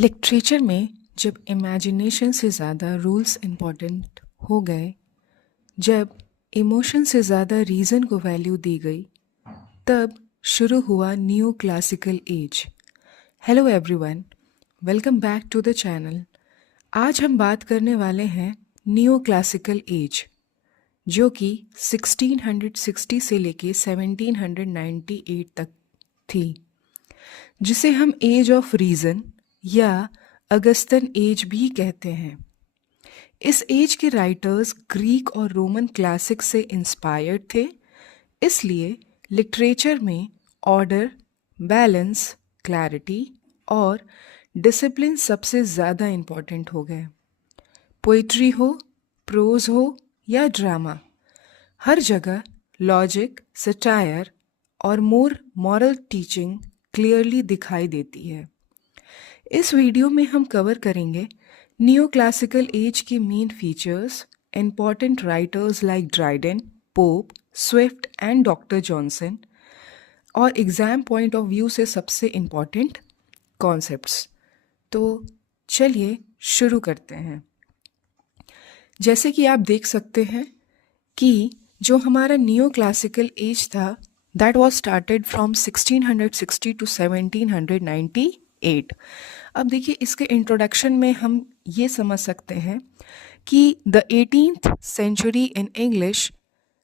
Literature में जब imagination से ज़्यादा रूल्स इम्पोर्टेंट हो गए, जब इमोशन से ज़्यादा रीज़न को वैल्यू दी गई, तब शुरू हुआ new classical age. Hello everyone, welcome back to the channel. आज हम बात करने वाले हैं न्यू क्लासिकल एज, जो कि 1660 से लेके 1798 तक थी, जिसे हम एज ऑफ रीज़न या अगस्तन एज भी कहते हैं। इस एज के राइटर्स ग्रीक और रोमन क्लासिक से इंस्पायर्ड थे, इसलिए लिटरेचर में ऑर्डर, बैलेंस, क्लैरिटी और डिसिप्लिन सबसे ज़्यादा इम्पॉर्टेंट हो गए। पोइट्री हो, प्रोज हो या ड्रामा, हर जगह लॉजिक, सटायर और मॉरल टीचिंग क्लियरली दिखाई देती है। इस वीडियो में हम कवर करेंगे न्यू क्लासिकल एज के main features, important writers like Dryden, pope, Swift and doctor Johnson, और एग्ज़ाम पॉइंट ऑफ व्यू से सबसे इम्पॉर्टेंट कॉन्सेप्ट्स। तो चलिए शुरू करते हैं। जैसे कि आप देख सकते हैं कि जो हमारा न्यू क्लासिकल एज था, that was started from 1660 to 1798। अब देखिए, इसके इंट्रोडक्शन में हम ये समझ सकते हैं कि the 18th century in English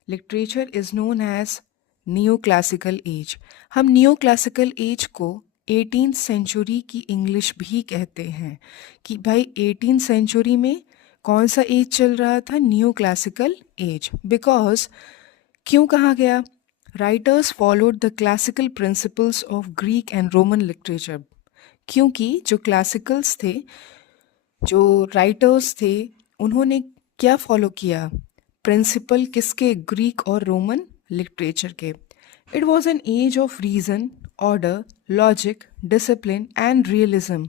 literature is known as new classical age. हम न्यू क्लासिकल एज को 18th सेंचुरी की इंग्लिश भी कहते हैं कि भाई 18th सेंचुरी में कौन सा एज चल रहा था? New classical as. बिकॉज क्यों कहा गया? Writers followed the classical principles of Greek and Roman literature. क्योंकि जो क्लासिकल्स थे, जो राइटर्स थे, उन्होंने क्या फॉलो किया? प्रिंसिपल किसके? ग्रीक और रोमन लिटरेचर के। It was an age of reason, order, logic, discipline and realism.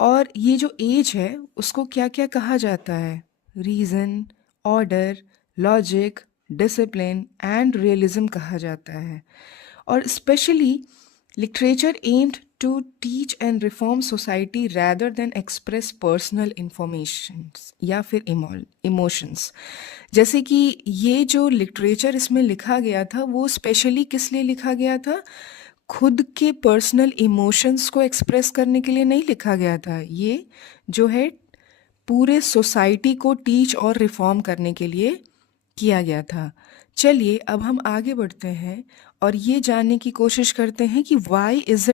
और ये जो एज है उसको क्या क्या कहा जाता है? Reason, order, logic, discipline and realism कहा जाता है। और specially literature aimed to teach and reform society rather than express personal informations या फिर इमोशंस। जैसे कि ये जो लिटरेचर इसमें लिखा गया था, वो स्पेशली किस लिए लिखा गया था? खुद के पर्सनल इमोशंस को एक्सप्रेस करने के लिए नहीं लिखा गया था। ये जो है पूरे सोसाइटी को टीच और रिफॉर्म करने के लिए किया गया था। चलिए अब हम आगे बढ़ते हैं और ये जानने की कोशिश करते हैं कि वाई इज़